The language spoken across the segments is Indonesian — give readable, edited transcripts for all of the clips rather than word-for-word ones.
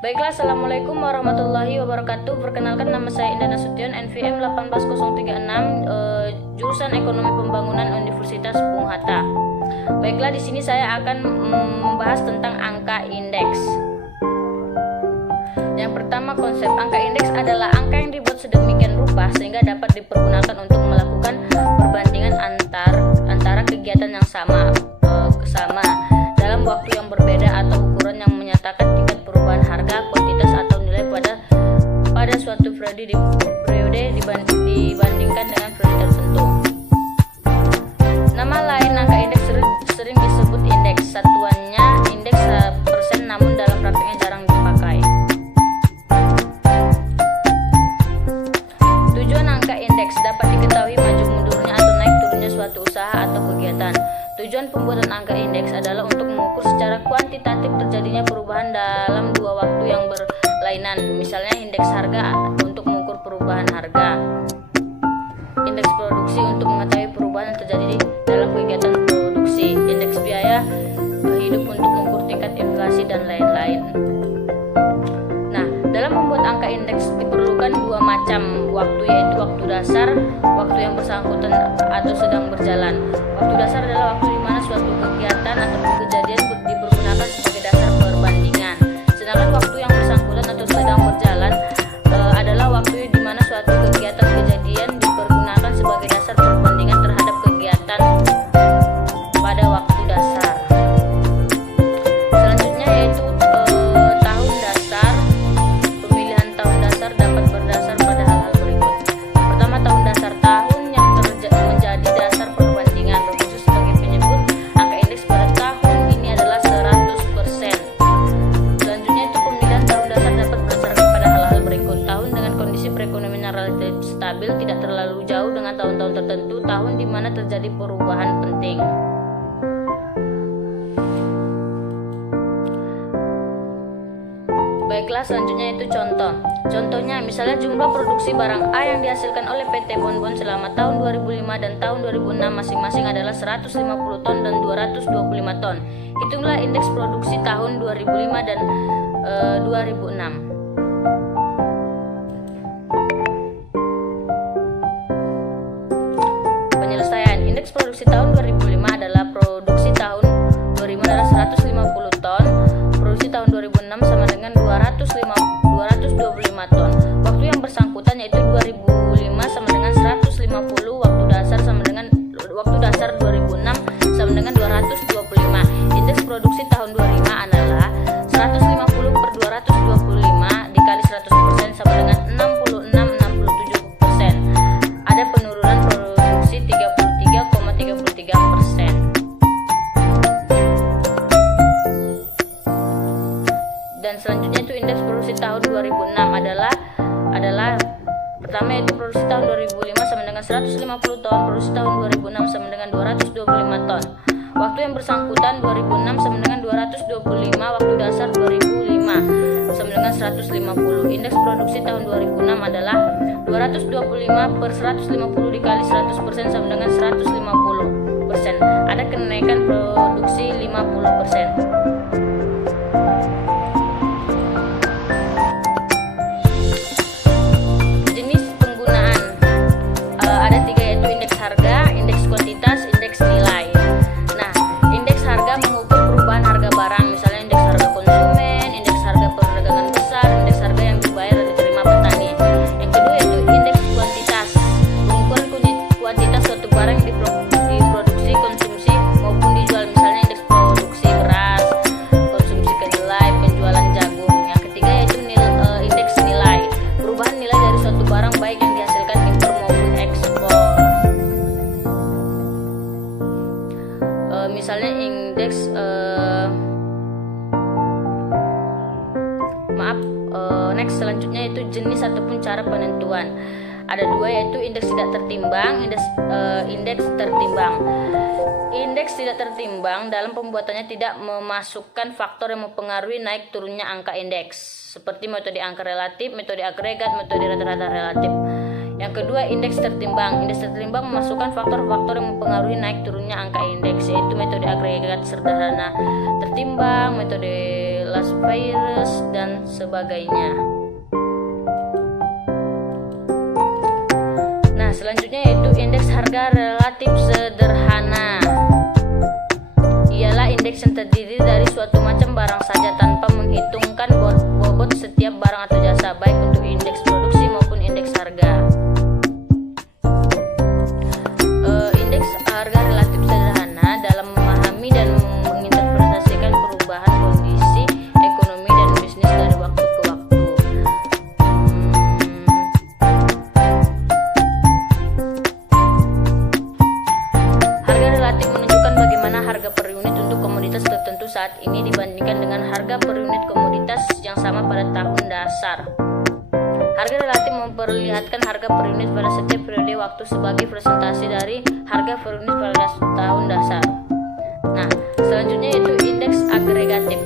Baiklah, Assalamualaikum warahmatullahi wabarakatuh. Perkenalkan, nama saya Indah Nasution, NVM 18036, jurusan Ekonomi Pembangunan Universitas Bung Hatta. Baiklah, di sini saya akan membahas tentang angka indeks. Yang pertama, konsep angka indeks adalah angka yang dibuat sedemikian rupa sehingga dapat dipergunakan untuk melakukan perbandingan antara kegiatan yang sama dalam waktu yang berbeda atau ukuran yang menyatakan tingkat perubahan harga, kuantitas atau nilai pada suatu periode dibandingkan dengan periode tertentu. Nama lain angka indeks sering disebut indeks. Satuannya indeks persen, namun dalam praktiknya jarang dipakai. Tujuan angka indeks dapat diketahui maju mundurnya atau naik turunnya suatu usaha atau kegiatan. Tujuan pembuatan angka indeks adalah untuk mengukur secara kuantitatif terjadinya perubahan dalam dua waktu yang berlainan. Misalnya indeks harga untuk mengukur perubahan harga, indeks produksi untuk mengetahui perubahan yang terjadi dalam kegiatan produksi, indeks biaya hidup untuk mengukur tingkat inflasi dan lain-lain. Nah, dalam membuat angka indeks diperlukan dua macam waktu, yaitu waktu dasar, waktu yang bersangkutan atau sedang berjalan. Waktu dasar adalah waktu di mana suatu kegiatan atau kejadian dipergunakan sebagai dasar perbandingan. Sedangkan waktu yang bersangkutan atau sedang berjalan adalah waktu di mana suatu kegiatan kejadian dipergunakan sebagai dasar perbandingan terhadap kegiatan pada waktu dasar. Selanjutnya yaitu tahun dasar. Pemilihan tahun dasar dapat berdasar pada hal-hal berikut. Pertama, tahun dasar, tahun yang menjadi dasar perbandingan berfungsi sebagai penyebut angka indeks pada tahun ini adalah 100%. Selanjutnya itu pemilihan tahun dasar dapat berdasarkan pada hal-hal berikut. Tahun dengan kondisi perekonomian yang relatif stabil, tidak terlalu jauh dengan tahun-tahun tertentu, tahun di mana terjadi perubahan penting. Baiklah, selanjutnya itu contoh. Contohnya, misalnya jumlah produksi barang A yang dihasilkan oleh PT Bonbon selama tahun 2005 dan tahun 2006 masing-masing adalah 150 ton dan 225 ton. Hitunglah indeks produksi tahun 2005 dan 2006. Penyelesaian, indeks produksi tahun 2005 adalah produksi tahun 2005 adalah 150 ton, produksi tahun 2006 sama dengan 225 ton. Waktu yang bersangkutan yaitu 2005 sama dengan 150, waktu dasar 2006 sama dengan 225. Indeks produksi tahun 2005 adalah 150 per 225 dikali 100% sama dengan 66,67%. Ada penurunan produksi 33,33%. Dan selanjutnya itu indeks produksi tahun 2006 adalah pertama yaitu produksi tahun 2005 sama dengan 150 ton, produksi tahun 2006 sama dengan 225 ton. Waktu yang bersangkutan 2006 sama dengan 225, waktu dasar 2005 sama dengan 150. Indeks produksi tahun 2006 adalah 225 per 150 dikali 100% sama dengan 150%. Ada kenaikan produksi 50%. Misalnya indeks next selanjutnya itu jenis ataupun cara penentuan. Ada dua, yaitu indeks tidak tertimbang, indeks tertimbang. Indeks tidak tertimbang dalam pembuatannya tidak memasukkan faktor yang mempengaruhi naik turunnya angka indeks, seperti metode angka relatif, metode agregat, metode rata-rata relatif. Yang kedua, indeks tertimbang. Indeks tertimbang memasukkan faktor-faktor yang mempengaruhi naik turunnya angka indeks, yaitu metode agregat sederhana tertimbang, metode Las Vegas, dan sebagainya. Nah, selanjutnya yaitu indeks harga relatif sederhana. Ialah indeks yang terdiri dari suatu macam barang saja tanpa menghitungkan bobot setiap barang atau jasa, baik untuk indeks produksi maupun indeks harga. Indeks harga relatif sederhana dalam memahami dan menginterpretasikan perubahan kondisi ekonomi dan bisnis dari waktu ke waktu. Harga relatif menunjukkan bagaimana harga per unit untuk komoditas tertentu saat ini dibandingkan dengan harga per unit komoditas yang sama pada tahun dasar. Harga relatif memperlihatkan harga per unit pada setiap periode waktu sebagai presentasi dari harga per unit pada tahun dasar. Nah, selanjutnya yaitu indeks agregatif,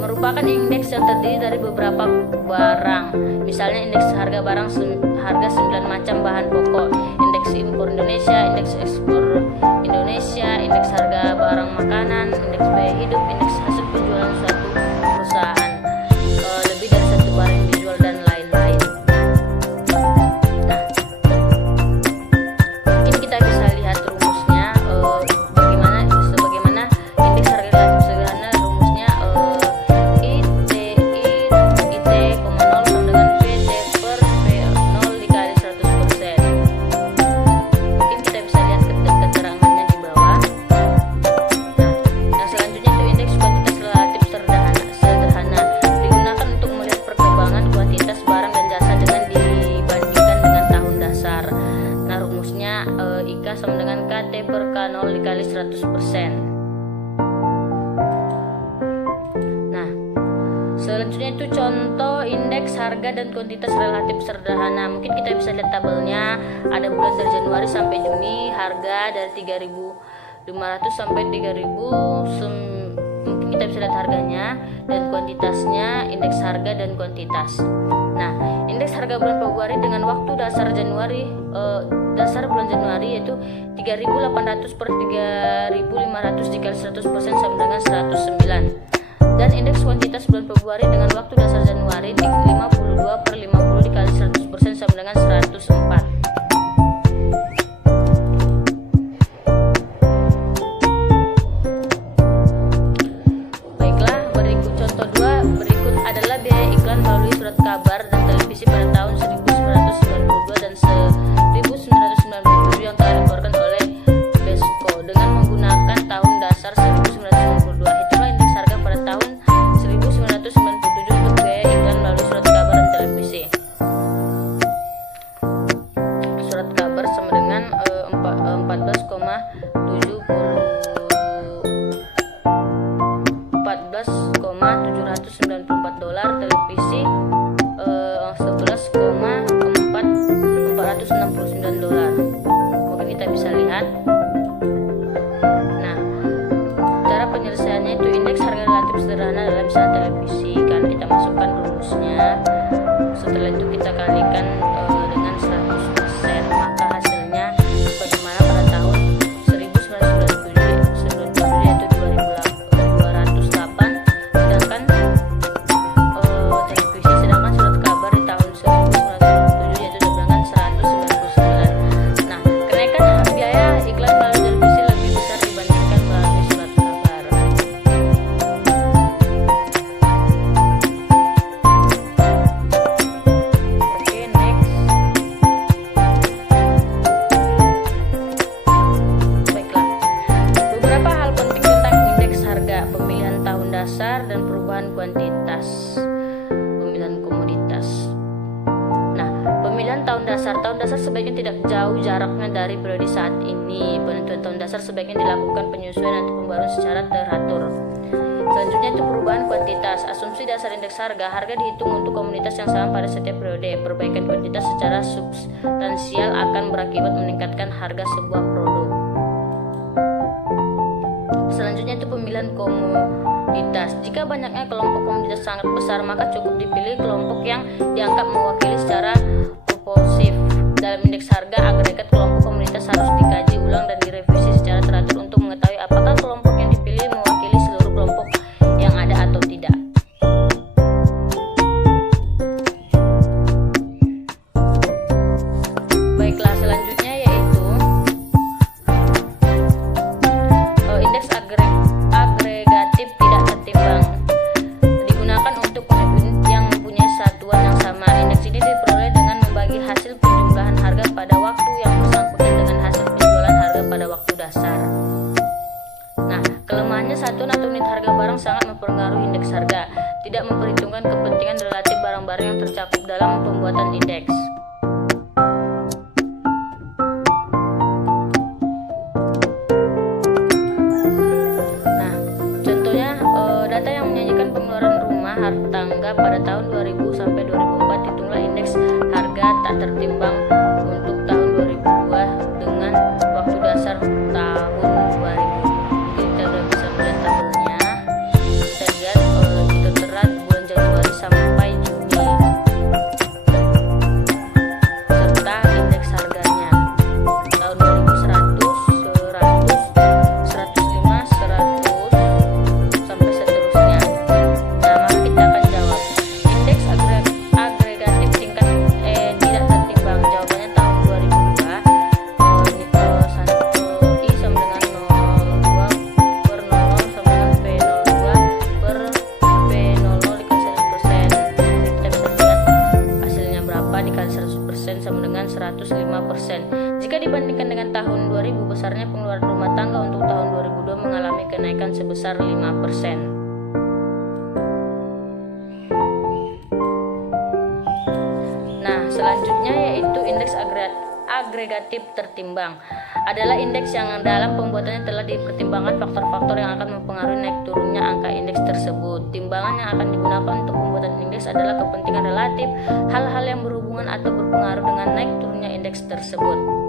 merupakan indeks yang terdiri dari beberapa barang. Misalnya indeks harga barang harga 9 macam bahan pokok, indeks impor Indonesia, indeks ekspor Indonesia, indeks harga barang makanan, indeks biaya hidup, indeks hasil penjualan suatu perusahaan, lebih dari satu barang yang dijual, dan lain-lain. Nah, mungkin kita bisa lihat rumusnya, sebagaimana indeks harga relatif sederhana. Rumusnya IT, 0 sama dengan PT per P0 dikali 100%. Mungkin kita bisa lihat keterangannya di bawah. Nah, yang selanjutnya itu indeks kuantitas relatif sederhana, digunakan untuk melihat perkembangan kuantitas barang dan jasa dengan dibandingkan dengan tahun dasar. Nah, rumusnya IK sama dengan KT per K0 dikali 100%. Nah, selanjutnya itu contoh indeks harga dan kuantitas relatif sederhana. Mungkin kita bisa lihat tabelnya. Ada bulan dari Januari sampai Juni, harga dari 3.500 sampai 3.000. Mungkin kita bisa lihat harganya dan kuantitasnya, indeks harga dan kuantitas. Nah, indeks harga bulan Februari dengan waktu dasar bulan Januari yaitu 3.800 per 3.500 dikali 100% sama dengan 109. Dan indeks kuantitas bulan Februari dengan waktu dasar Januari 52 per 50 dikali 100% sama dengan 104. Baiklah, berikut contoh 2. Berikut adalah biaya iklan melalui surat kabar dan televisi pada tahun 1992 dan 1997 yang telah dikeluarkan oleh Besko dengan menggunakan tahun dasar 1992. Itulah indeks harga pada tahun 1997 untuk biaya iklan melalui surat kabar dan televisi. Surat kabar sama dengan 14,794 dolar, televisi 11,469 dolar. Mungkin kita bisa lihat. Nah, cara penyelesaiannya itu indeks harga relatif sederhana dalam misalnya televisi, kan kita masukkan rumusnya. Setelah itu kita kalikan dengan 100%, maka hasilnya bagaimana pada tahun 1997 yaitu 2.208, sedangkan televisi, sedangkan surat kabar di tahun 1997 yaitu dengan 199. Nah, kenaikan biaya iklan melalui televisi lebih besar dibandingkan melalui surat kabar. Oke, next. Baiklah, beberapa hal penting tentang indeks harga, pemilihan tahun dasar dan perubahan kuantitas pemilihan komoditas. Nah, pemilihan tahun dasar sebaiknya tidak jauh jaraknya dari periode saat ini. Penentuan tahun dasar sebaiknya dilakukan penyesuaian atau pembaruan secara teratur. Selanjutnya itu perubahan kuantitas. Asumsi dasar indeks harga dihitung untuk komunitas yang sama pada setiap periode. Perbaikan kuantitas secara substansial akan berakibat meningkatkan harga sebuah produk. Selanjutnya itu pemilihan komoditas. Jika banyaknya kelompok komoditas sangat besar, maka cukup dipilih kelompok yang dianggap mewakili secara proportif. Dalam indeks harga agregat, kelompok komoditas harus dikaji ulang dan direvisi secara teratur untuk mengetahui apakah kelompok yang dipilih mewakili seluruh kelompok yang ada atau tidak. Nah, kelemahannya satuan atau unit harga barang sangat mempengaruhi indeks harga, tidak memperhitungkan kepentingan relatif barang-barang yang tercakup dalam pembuatan indeks. Nah, contohnya data yang menyanyikan pengeluaran rumah tangga pada tahun 2000 sampai 2004 hitunglah indeks harga tak tertimbang untuk tahun 2002 dengan waktu dasar tahun 2000. Kita udah bisa melihat tabelnya. Kita lihat itu terlihat bulan Januari sampai Juni serta indeks harganya tahun 2100, 100, 105, 100 sampai seterusnya. Nah, maka kita akan jawab indeks agregatif tingkat tidak tertimbang. Jawabannya tahun 2002 I sama dengan 02 per 00 sama dengan P02 per P00 dikali 100%. Jadi kita bisa lihat hasilnya berapa dikali 100% sama dengan 105%. Jika dibandingkan dengan tahun 2000, besarnya pengeluaran rumah tangga untuk tahun 2002 mengalami kenaikan sebesar 5%. Nah, selanjutnya yaitu indeks agregatif tertimbang adalah indeks yang dalam pembuatannya telah dipertimbangkan faktor-faktor yang akan mempengaruhi naik turunnya angka indeks tersebut. Timbangan yang akan digunakan untuk pembuatan indeks adalah kepentingan relatif, hal-hal yang berhubungan atau berpengaruh dengan naik turunnya indeks tersebut.